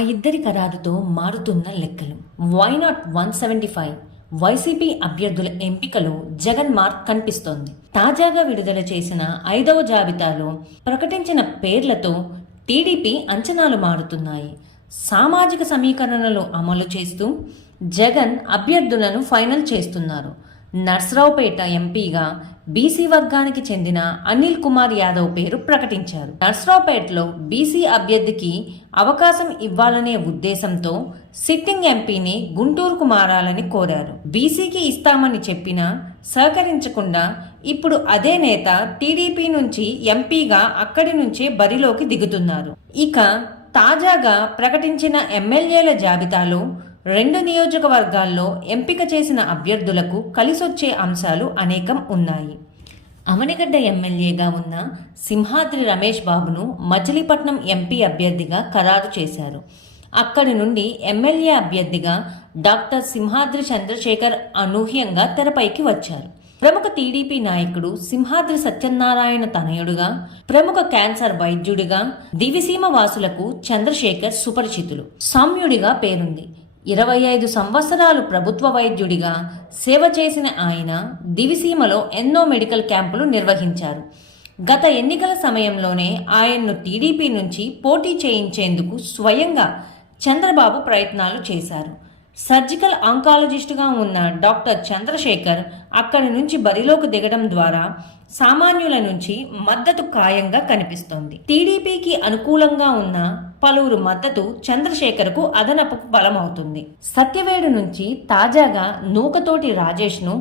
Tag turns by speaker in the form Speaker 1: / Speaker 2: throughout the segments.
Speaker 1: ఇద్దరి ఖరారుతో మారుతున్న లెక్కలు. Why not one seventy five YCP అభ్యర్థుల ఎంపికలో జగన్ మార్క్ కనిపిస్తోంది. తాజాగా విడుదల చేసిన ఐదవ జాబితాలో ప్రకటించిన పేర్లతో టీడీపీ అంచనాలు మారుతున్నాయి. సామాజిక సమీకరణలు అమలు చేస్తూ జగన్ అభ్యర్థులను ఫైనల్ చేస్తున్నారు. నర్సరావుపేట ఎంపీగా బీసీ వర్గానికి చెందిన అనిల్ కుమార్ యాదవ్ పేరు ప్రకటించారు. నర్సరావుపేటలో బీసీ అభ్యర్థికి అవకాశం ఇవ్వాలనే ఉద్దేశంతో సిట్టింగ్ ఎంపీని గుంటూరుకు మారాలని కోరారు. బీసీకి ఇస్తామని చెప్పినా సహకరించకుండా ఇప్పుడు అదే నేత టీడీపీ నుంచి ఎంపీగా అక్కడి నుంచే బరిలోకి దిగుతున్నారు. ఇక తాజాగా ప్రకటించిన ఎమ్మెల్యేల జాబితాలో రెండు నియోజకవర్గాల్లో ఎంపిక చేసిన అభ్యర్థులకు కలిసొచ్చే అంశాలు అనేకం ఉన్నాయి. అవనిగడ్డ ఎమ్మెల్యేగా ఉన్న సింహాద్రి రమేష్ బాబును మచిలీపట్నం ఎంపీ అభ్యర్థిగా ఖరారు చేశారు. అక్కడి నుండి ఎమ్మెల్యే అభ్యర్థిగా డాక్టర్ సింహాద్రి చంద్రశేఖర్ అనూహ్యంగా తెరపైకి వచ్చారు. ప్రముఖ టీడీపీ నాయకుడు సింహాద్రి సత్యనారాయణ తనయుడుగా ప్రముఖ క్యాన్సర్ వైద్యుడిగా దివిసీమ వాసులకు చంద్రశేఖర్ సుపరిచితులు. సౌమ్యుడిగా పేరుంది. ఇరవై ఐదు సంవత్సరాలు ప్రభుత్వ వైద్యుడిగా సేవ చేసిన ఆయన దివిసీమలో ఎన్నో మెడికల్ క్యాంపులు నిర్వహించారు. గత ఎన్నికల సమయంలోనే ఆయన్ను టీడీపీ నుంచి పోటీ చేయించేందుకు స్వయంగా చంద్రబాబు ప్రయత్నాలు చేశారు. సర్జికల్ ఆంకాలజిస్టుగా ఉన్న డాక్టర్ చంద్రశేఖర్ అక్కడి నుంచి బరిలోకి దిగడం ద్వారా సామాన్యుల నుంచి మద్దతు ఖాయంగా కనిపిస్తోంది. టీడీపీకి అనుకూలంగా ఉన్న పలువురు మద్దతు చంద్రశేఖర్కు అదనపు బలమవుతుంది. సత్యవేడు నుంచి తాజాగా నూకతోటి రాజేష్ను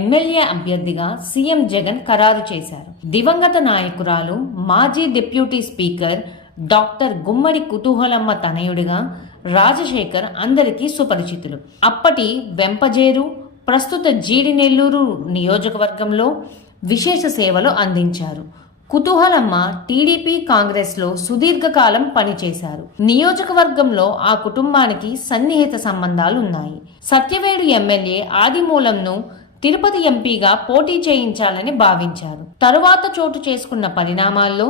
Speaker 1: ఎమ్మెల్యే అభ్యర్థిగా సీఎం జగన్ ఖరారు చేశారు. దివంగత నాయకురాలు మాజీ deputy speaker doctor Gummadi Kuthuhalamma తనయుడిగా Rajasekhar అందరికీ సుపరిచితులు. అప్పటి వెంపజేరు ప్రస్తుత జీడినెల్లూరు నియోజకవర్గంలో విశేష సేవలు అందించారు. కుతూహలమ్మ టీడీపీ కాంగ్రెస్లో సుదీర్ఘకాలం పనిచేశారు. నియోజకవర్గంలో ఆ కుటుంబానికి సన్నిహిత సంబంధాలు ఉన్నాయి సత్యవేడు ఎమ్మెల్యే ఆదిమూలంను తిరుపతి ఎంపీగా పోటీ చేయించాలని భావించారు. తరువాత చోటు చేసుకున్న పరిణామాల్లో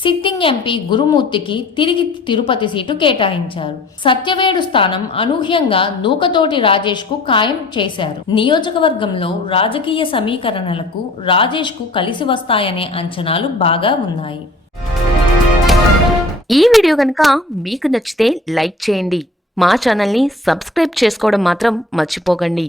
Speaker 1: సిట్టింగ్ ఎంపీ గురుమూర్తికి తిరిగి తిరుపతి సీటు కేటాయించారు. సత్యవేడు స్థానం అనూహ్యంగా నూకతోటి రాజేష్కు ఖాయం చేశారు. నియోజకవర్గంలో రాజకీయ సమీకరణలకు రాజేష్కు కలిసి వస్తాయనే అంచనాలు బాగా ఉన్నాయి.
Speaker 2: ఈ వీడియో కనుక మీకు నచ్చితే లైక్ చేయండి. మా ఛానల్ని సబ్స్క్రైబ్ చేసుకోవడం మాత్రం మర్చిపోకండి.